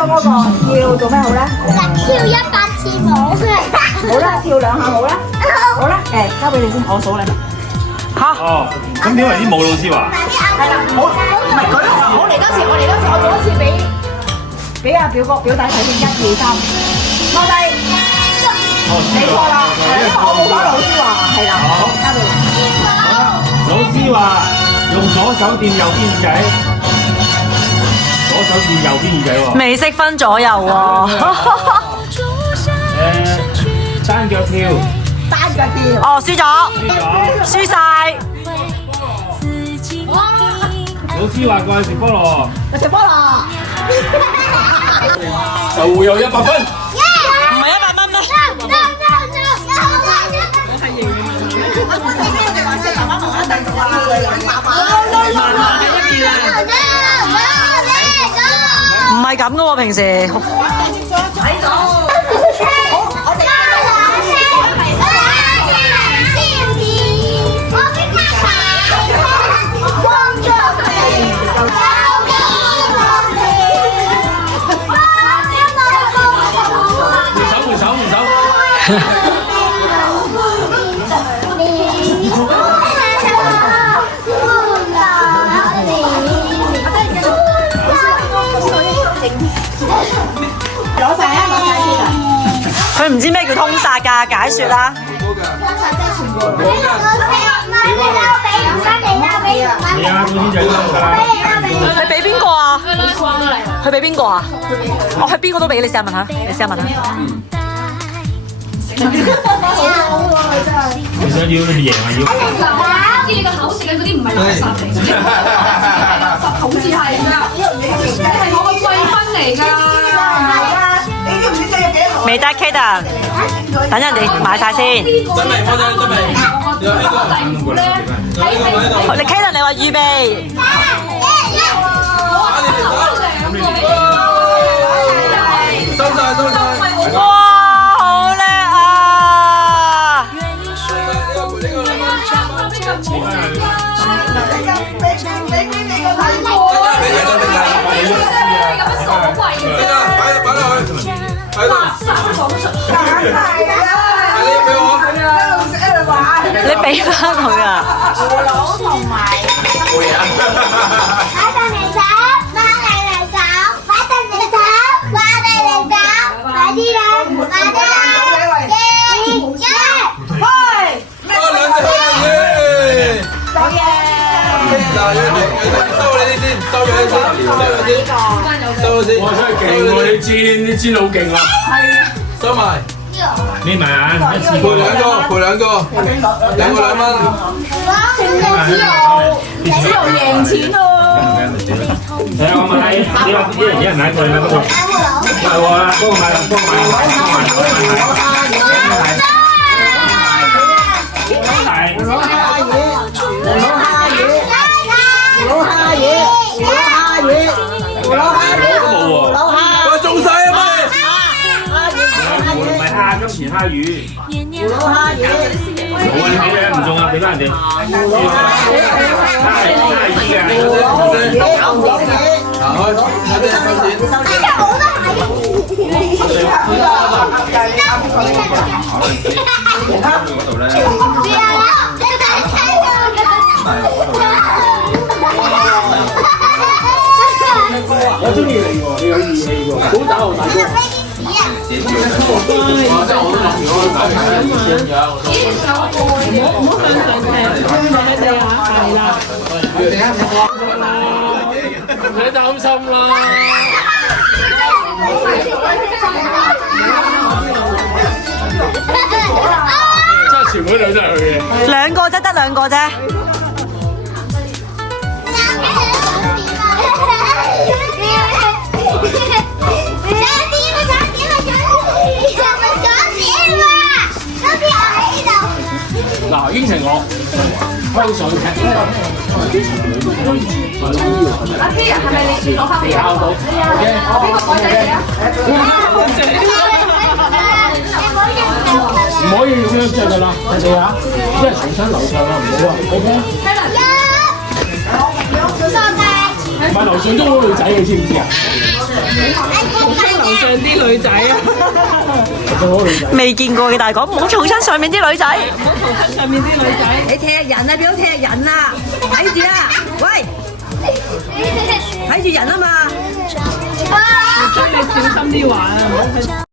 咗嗰個要做咩好咧？跳100次舞。好啦，跳2下好啦。好啦，誒，交俾你先，我數你。哦，咁點為啲舞老師話？係啦，好，唔係佢，我嚟多次，我做一次俾阿表哥表弟睇先，1、2、3，落低。你錯啦，因為我冇講老師話，係啦，好，交俾你。老師話用左手掂右邊耳仔，左手掂右邊耳仔喎。未識分左右喎。單腳跳。單腳跳。哦，輸咗，輸晒。老師話過去食菠蘿，食菠蘿。就會有100分。唔係100蚊咩？唔係咁噶喎，平時。佢唔知咩叫通殺㗎，解説啦。你俾邊個啊？佢俾邊個啊？我去邊個都俾，你試下問下，你試下問下。你想要贏啊要？知你個口食緊嗰啲唔係垃圾嚟嘅，好似係㗎，係我個貴賓嚟㗎。未得 Kaden，等人哋買晒先。真未？我真未。有呢個。你 Kaden 你話預備。收晒收晒。哇，好叻啊！你俾翻佢啊！葫蘆同埋。哇！真係勁喎，你煎好勁啊！收埋。眯埋眼，一次賠2個，2個2蚊。只有贏錢喎。係啊，我買，一人買一個啦，不過係喎，幫我買啦，幫我喂，中晒啊咪！唔係蝦，金錢蝦魚。冇啊，你俾咧唔中啊，俾翻人哋。蝦魚嘅。行開，有啲人收錢。我中意你喎，你有義氣喎，好打我大哥。唔使擔心啦。真係全部兩都係佢嘅。兩個啫，得兩個啫。嗱，應承我，開上劇阿 K 係咪你攞翻嚟啊？邊個改仔嚟啊？唔可以咁樣着㗎啦，睇你啊，因為重新樓上啊，唔好啊 ，OK？ 唔係樓上都好女仔，你知唔知啊？啲女仔啊！未見過嘅大講，唔好嘈親上面啲女仔。上面啲女仔，你踢人啊，表踢人啊，睇住啊，喂，睇住人啊嘛。啊！所以你小心啲玩啊！唔好睇。